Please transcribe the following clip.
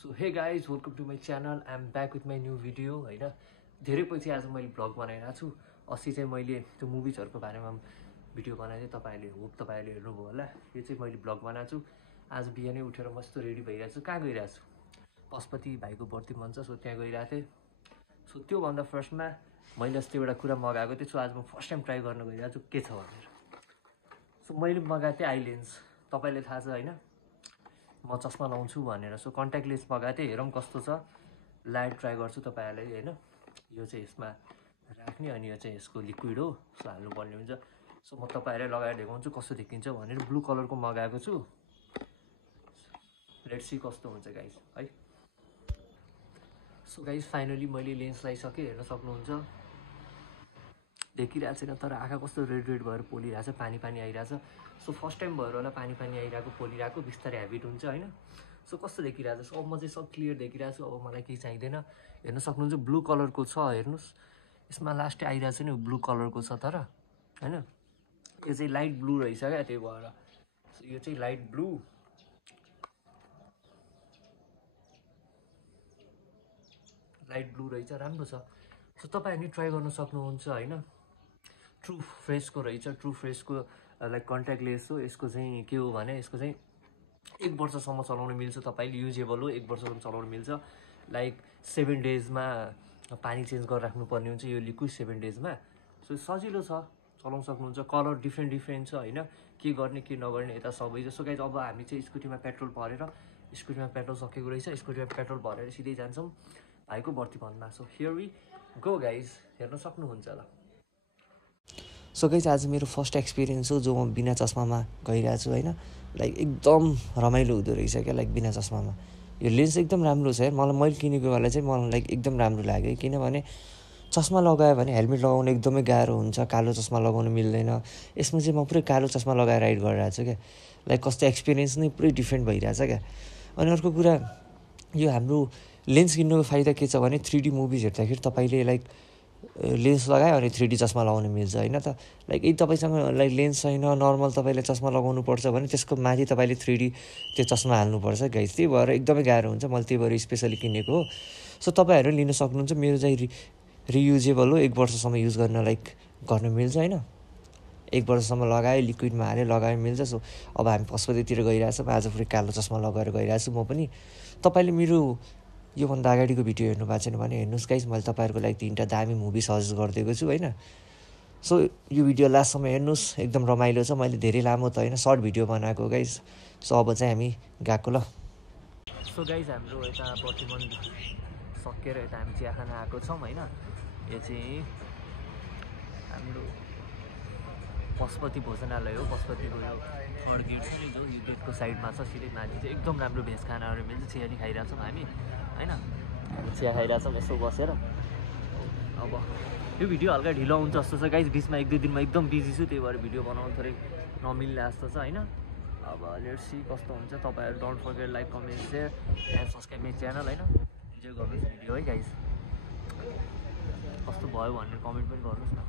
So hey guys, welcome to my channel. I'm back with my new video हैन। धेरै पछि आज मैले भ्लग बनाइरहेको छु। अस्ति चाहिँ मैले त्यो मुभिजहरुको बारेमा भिडियो बनाए थिएँ। तपाईहरुले होप तपाईहरुले हेर्नुभयो होला। यो चाहिँ मैले भ्लग बनाएको छु। आज बिहानै उठेर मस्त रेडी भइरहेको छु। कहाँ गइरहेको छु? पशुपति भाइको बर्थडे मन छ, सो त्यहाँ गइरहेको थिएँ। सो त्यो भन्दा फर्स्टमा मैले अस्ति एउटा कुरा मगाएको थिएँ। सो आज म फर्स्ट टाइम ट्राई गर्न गइरहेको छु के छ भनेर। सो मैले मगाएको थिएँ आई लेन्स। तपाईलाई थाहा छ हैन? म चस्मा लाउँछु भनेर। सो कन्ट्याक्ट लेन्स मगाएको थिएँ। हेरौँ कस्तो छ। लाइट ट्राई गर्छु तपाईहरुलाई हैन। यो चाहिँ यसमा राख्ने अनि यो चाहिँ यसको लिक्विड हो। सो हाल्नु पर्ने हुन्छ। सो म तपाईहरुलाई लगाएर देखाउँछु कस्तो देखिन्छ भनेर ब्लू कलरको मगाएको छु। लेट्स सी कस्तो हुन्छ गाइस है। सो गाइस फाइनली मैले लेन्स लगाइसकेँ। हेर्न सक्नुहुन्छ। देखिरहेको छैन तर आँखा कस्तो रेड रेड भएर पोलिरहेछ, पानी पानी आइरहेछ। सो फर्स्ट टाइम भएर होला पानी पानी आइरहेको पोलिरहेको, बिस्तारै ह्याबिट हुन्छ हैन। सो कस्तो देखिरहेछ? सो अब म चाहिँ सब क्लियर देखिरहेको छु। अब मलाई केही चाहिँदैन। हेर्न सक्नुहुन्छ ब्लू कलरको छ। हेर्नुस् यसमा लास्ट आइरहेछ नि ब्लू कलरको छ तर हैन। यो चाहिँ लाइट ब्लू रहेछ क्या, त्यही भएर यो चाहिँ लाइट ब्लू। लाइट ब्लू रहेछ, राम्रो छ। सो तपाईहरुले ट्राई गर्न सक्नुहुन्छ हैन। ट्रु फ्रेसको रहेछ। ट्रु फ्रेसको लाइक कन्ट्याक्ट लेन्स हो। यसको चाहिँ के हो भने यसको चाहिँ 1 वर्षसम्म चलाउन मिल्छ। तपाईले युजेबल हो, 1 वर्षसम्म चलाउन मिल्छ। लाइक 7 डेजमा पानी चेन्ज गरेर राख्नु पर्ने हुन्छ यो लिक्विड 7 डेजमा। सो सजिलो छ, चलाउन सक्नुहुन्छ। कलर डिफ्रेन्ट छ हैन। के गर्ने के नगर्ने यता सबै छ। सो गाइस अब हामी चाहिँ स्कुटीमा पेट्रोल भरेर, स्कुटीमा पेट्रोल सकेको रहेछ, स्कुटीमा पेट्रोल भरेर सिधै जान्छौँ भाइको बर्थडे भन्न। So here we go guys. हेर्न सक्नुहुन्छ ल। सो गाइस आज मेरो फर्स्ट एक्सपिरियन्स हो जो म बिना चस्मामा गइरहेको छु हैन। लाइक एकदम रमाइलो हुँदो रहेछ क्या लाइक बिना चस्मामा। यो लेन्स एकदम राम्रो छ यार। मैले किनेको बेला चाहिँ मलाई लाइक एकदम राम्रो लाग्यो। किनभने चस्मा लगायो भने हेलमेट लगाउन एकदमै गाह्रो हुन्छ। कालो चस्मा लगाउन मिल्दैन। यसमा चाहिँ म पुरै कालो चस्मा लगाएर राइड गरिरहेको छु क्या। लाइक कस्तो एक्सपिरियन्स नै पुरै डिफ्रेन्ट भइरहेछ क्या। अनि अर्को कुरा यो हाम्रो लेन्स किन्नुको फाइदा के छ भने 3D मुभिज हेर्दाखेरि तपाईले लाइक लेन्स लगायो अनि 3D चस्मा लगाउन मिल्छ हैन त। लाइक यदि तपाईसँग लाइक लेन्स छैन, नर्मल तपाईले चस्मा लगाउनु पर्छ भने त्यसको माथि तपाईले 3D त्यो चस्मा हाल्नुपर्छ गाइस। त्यही भएर एकदमै गाह्रो हुन्छ। मैले त्यही भएर स्पेशली किनेको हो। सो तपाईहरु लिन सक्नुहुन्छ। मेरो चाहिँ रियुजेबल हो। 1 वर्षसम्म युज गर्न लाइक गर्न मिल्छ हैन। 1 वर्षसम्म लगायो, लिक्विडमा हाले लगायो मिल्छ। सो अब हामी पशुपतितिर गइरहेछौँ। आज पुरै कालो चस्मा लगाएर गइरहेछु म पनि। तपाईले मेरो योभन्दा अगाडिको भिडियो हेर्नु भएको छैन भने हेर्नुस् गाइस। मैले तपाईहरुको लागि 3टा दामी मुभी सजेस्ट गरिदिएको छु हैन। सो यो भिडियो लास्टसम्म हेर्नुस्, एकदम रमाइलो छ। मैले धेरै लामो त हैन, सर्ट भिडियो बनाएको गाइस। सो अब चाहिँ हामी गएको ल। सो गाइस हाम्रो यता बर्थडे मन सकेर यता हामी चिया खान आएको छौँ हैन। यो चाहिँ हाम्रो पशुपति भोजनालय हो। पशुपतिको यो थर्ड गेट छ नि जो यो गेटको साइडमा छ, सिधै माथि चाहिँ एकदम राम्रो भेज खानाहरू मिल्छ। चिया नि खाइरहेछौँ हामी हैन। चिया खाइरहेछौँ यसो बसेर। अब यो भिडियो हल्का ढिलो हुन्छ जस्तो छ गाइस। बिचमा 1-2 दिनमा एकदम बिजी छु, त्यही भएर भिडियो बनाउनु थोरै नमिल्ने जस्तो छ हैन। अब लेट्स सी कस्तो हुन्छ। तपाईहरु don't forget like, comment, share and subscribe my channel हैन। इन्जोय गर्नुहोस् भिडियो है गाइस। कस्तो भयो भनेर कमेन्ट पनि गर्नुहोस् न।